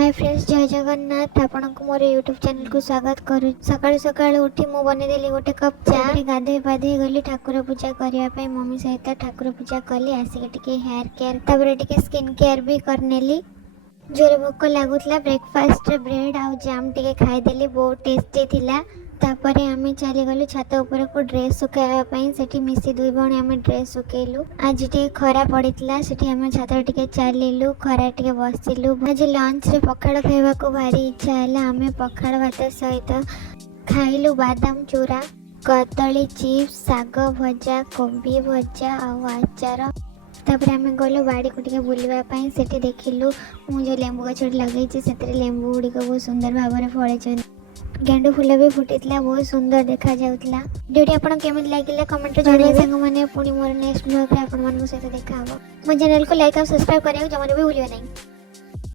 Hi friends, जय जगन्नाथ। आपनको मोर YouTube channel को स्वागत करू। सकाळु सकाळु उठी मु बनेदेली गोटे कप चा। गाधे पाधे गली ठाकुर पूजा करने मम्मी सहित ठाकुर पूजा कली। आसिक टिके हेयर केयर तापर टिके स्किन केयर भी करनेली। जोरे भोक लगुला। ब्रेकफास्ट ब्रेड आउ जाम टिके खाईदेली, बहुत टेस्टी थिला। तापरे आमे चली गलु छात ऊपर को ड्रेस सुखाइबा पई। सेठी मिसी दुई भणी आमे ड्रेस सुखेलु। आज टिके खरा पड़ितला, सेठी आमे छात टिके चलिलु, खरा टिके बसिलु। आज लंच रे पखाड़ खाइबा को भारी इच्छा हैला। आमे पखाड़ भात सहित खाइलु बादाम चूरा, कदली चिप्स, साग भजा, कोबी भजा आउ आचार। तापर आमे गलु बाड़ी को टिके बुलवा पई। सेठी देखिलु मु जो लेंबू गछ लगे से लेंबू गुड़ी को बहुत सुंदर भाव में फले। गेंडू फूल भी फुटीला, बहुत सुंदर देखा जाउतला। वीडियो आपन केमित लागिला कमेंट रे जणाइबे। संग माने पुनी मोर नेक्स्ट ब्लॉग रे आपन मन सहित देखा हो। मो चैनल को लाइक और सब्सक्राइब करियो जमाने भी भूलियो नहीं।